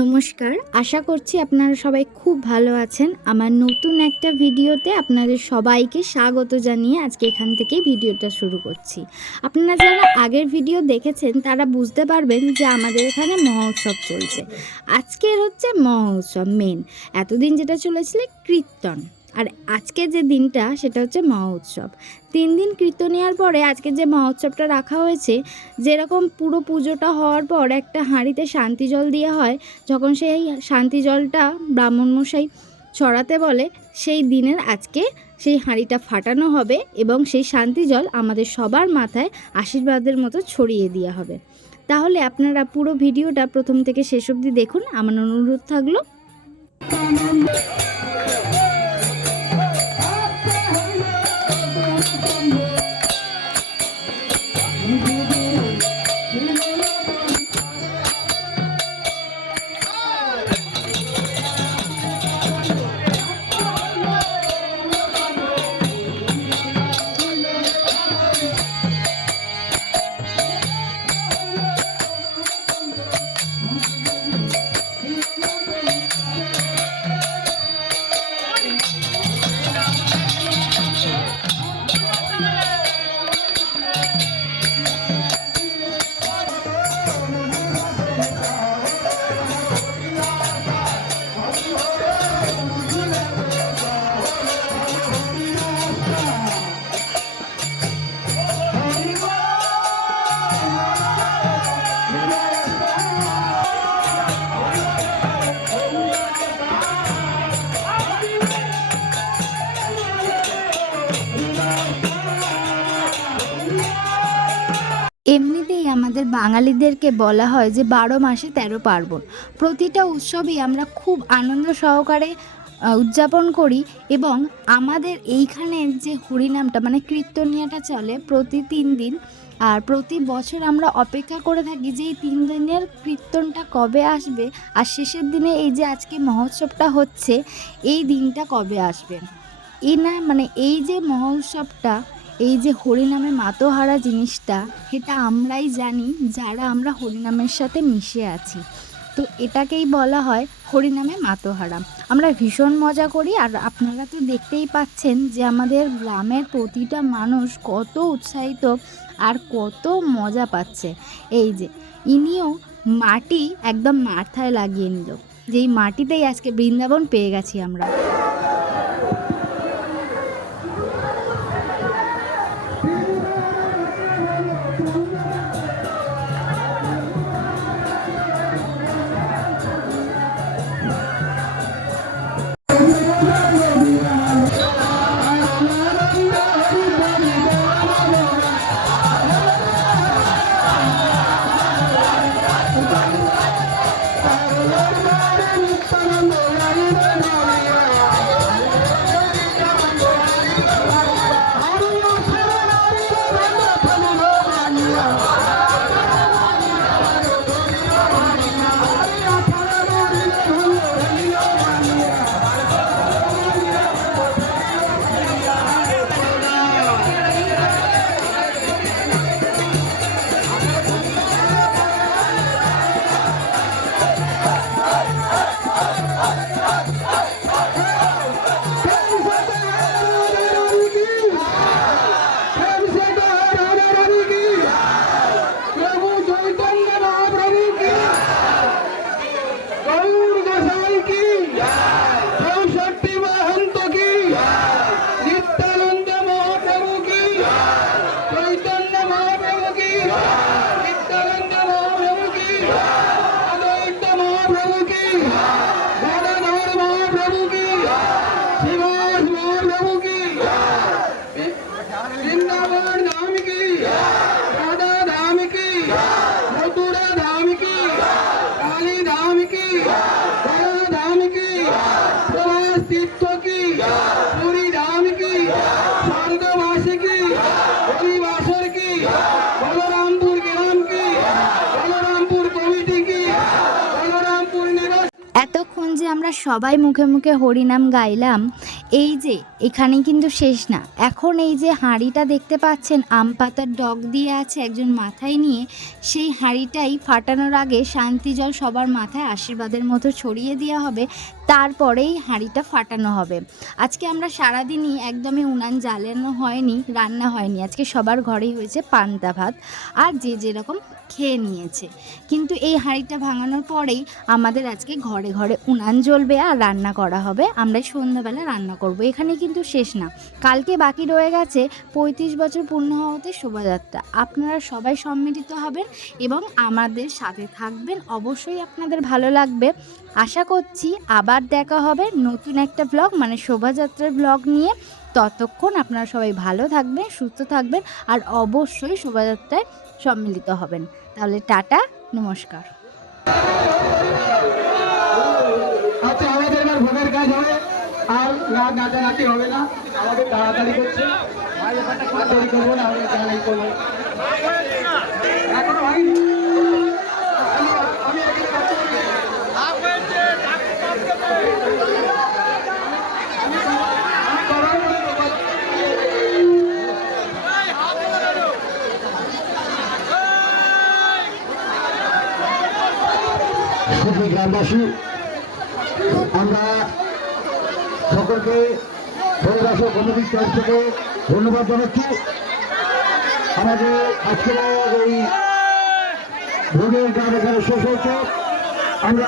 নমস্কার, আশা করছি আপনারা সবাই খুব ভালো আছেন। আমার নতুন একটা ভিডিওতে আপনাদের সবাইকে স্বাগত জানিয়ে আজকে এখান থেকেই ভিডিওটা শুরু করছি। আপনারা যারা আগের ভিডিও দেখেছেন তারা বুঝতে পারবেন যে আমাদের এখানে মহোৎসব চলছে। আজকের হচ্ছে মহোৎসব মেন, এতদিন যেটা চলেছিল কীর্তন, আর আজকে যে দিনটা সেটা হচ্ছে মহোৎসব। 3 দিন কীর্তনিয়ার পরে আজকে যে মহোৎসবটা রাখা হয়েছে, যেরকম পুরো পুজোটা হওয়ার পর একটা হাঁড়িতে শান্তি জল দেওয়া হয়, যখন সেই শান্তি জলটা ব্রাহ্মণমশাই ছড়াতে বলে, সেই দিনের আজকে সেই হাঁড়িটা ফাটানো হবে এবং সেই শান্তি জল আমাদের সবার মাথায় আশীর্বাদের মতো ছড়িয়ে দেওয়া হবে। তাহলে আপনারা পুরো ভিডিওটা প্রথম থেকে শেষ অবধি দেখুন, আমার অনুরোধ থাকলো। এমনিতেই আমাদের বাঙালিদেরকে বলা হয় যে 12 মাসে 13 পার্বণ। প্রতিটা উৎসবেই আমরা খুব আনন্দ সহকারে উদযাপন করি, এবং আমাদের এইখানে যে হরিনামটা মানে কীর্তনিয়াটা চলে প্রতি 3 দিন, আর প্রতি বছর আমরা অপেক্ষা করে থাকি যে এই 3 দিনের কীর্তনটা কবে আসবে, আর শেষের দিনে এই যে আজকে মহোৎসবটা হচ্ছে এই দিনটা কবে আসবে। এই যে মহোৎসবটা, এই যে হরিনামে মাতোহারা জিনিসটা, এটা আমরাই জানি যারা আমরা হরিনামের সাথে মিশে আছি। তো এটাকেই বলা হয় হরিনামে মাতোহারা। আমরা ভীষণ মজা করি, আর আপনারা তো দেখতেই পাচ্ছেন যে আমাদের গ্রামের প্রতিটা মানুষ কত উৎসাহিত আর কত মজা পাচ্ছে। এই যে ইনিও মাটি একদম মাথায় লাগিয়ে নিল, যেই মাটিতেই আজকে বৃন্দাবন পেয়ে গেছি আমরা। এতক্ষণ যে আমরা সবাই মুখে মুখে হরিনাম গাইলাম, এই যে এখানে কিন্তু শেষ না। এখন এই যে হাঁড়িটা দেখতে পাচ্ছেন আম পাতার ডগ দিয়ে আছে একজন মাথায় নিয়ে, সেই হাঁড়িটাই ফাটানোর আগে শান্তি জল সবার মাথায় আশীর্বাদের মতো ছড়িয়ে দেওয়া হবে, তারপরেই হাঁড়িটা ফাটানো হবে। আজকে আমরা সারাদিনই একদমই উনান জ্বালানো হয়নি, রান্না হয়নি, আজকে সবার ঘরেই হয়েছে পান্তা ভাত, আর যে যেরকম খেয়ে নিয়েছে। কিন্তু এই হাঁড়িটা ভাঙানোর পরেই আমাদের আজকে ঘরে ঘরে উনান জ্বলবে আর রান্না করা হবে। আমরা সন্ধ্যাবেলা রান্না করব। এখানে কিন্তু শেষ না, কালকে বাকি রয়ে গেছে 35 বছর পূর্ণ হওয়াতে শোভাযাত্রা। আপনারা সবাই সম্মিলিত হবেন এবং আমাদের সাথে থাকবেন, অবশ্যই আপনাদের ভালো লাগবে। আশা করছি আবার দেখা হবে নতুন একটা ব্লগ, মানে শোভাযাত্রার ব্লগ নিয়ে। ততক্ষণ আপনারা সবাই ভালো থাকবেন, সুস্থ থাকবেন, আর অবশ্যই শোভাযাত্রায় সম্মিলিত হবেন। তাহলে টাটা, নমস্কার। আচ্ছা, আমাদের এবার ভোগের কাজ হবে, আর নাচানাচি হবে না, আমাদের তাড়াতাড়ি করছে, দেরি করবো না, আমরা জানাই করবো। এখনো হয়নি। গ্রামবাসী, আমরা সকলকে পরিবেশ কমিটির তরফ থেকে ধন্যবাদ জানাচ্ছি। আমাদের আজকের এই ভোগের গান এখানে শেষ হয়েছে। আমরা